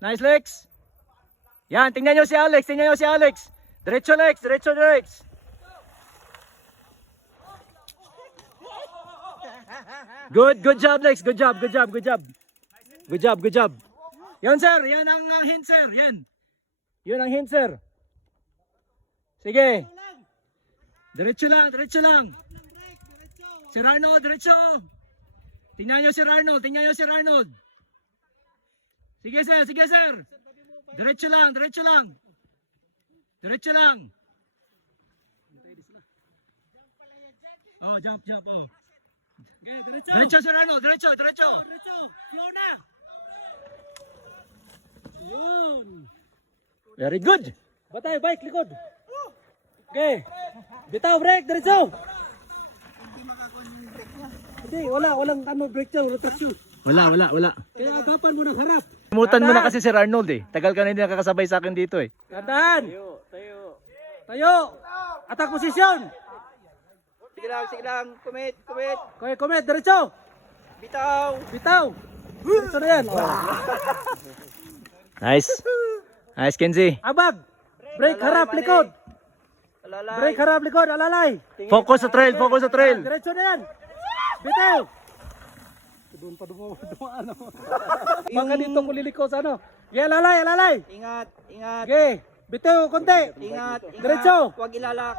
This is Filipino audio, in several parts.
Nice, Lex. Yan, tingnan nyo si Alex. Tingnan nyo si Alex. Diretso, Lex. Diretso, Lex. Good job, Lex. Good job. Good job. Yan, sir. Yan ang hint, sir. Yan. Yun ang hint, sir. Sige. Diretso lang. Si Arnold, diretso. Tingnan nyo si Arnold. Sige, sir. Diretso lang. Oh, jump, oh. Okay, diretso, Sir Arnold. Diretso. Flow na. Yun. Very good. Batay, bike, likod. Okay. Bitaw, break, diretso. Hindi, walang break dyan, walang traction. Wala. Kaya agapan mo ng harap. Mutan mo na kasi Sir Arnold eh. Tagal ka na hindi nakakasabay sa akin dito eh. Tandaan. Tayo. Attack position. Sige lang. Commit. Okay, commit. Diretso. Bitaw. Diretso na yan. Nice, Kenzie. Abag. Break, harap, likod. Alalay. Focus sa trail. Diretso na yan. Bitaw. Doon pa dumaan. Baka dito ko liliko sa ano. Yeah, alalay. Ingat. Okay. Bitaw, konti. Ingat. Diretso. Huwag ilalak.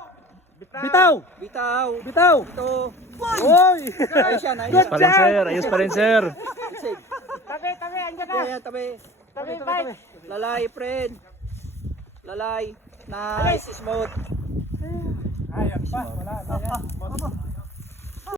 Bitaw. Ito. Oy. Ayos Pa rin, sir. Tabi, andyan na. Tabi. Bike. Lalay, friend. Nice, smooth. Ayan pa, wala.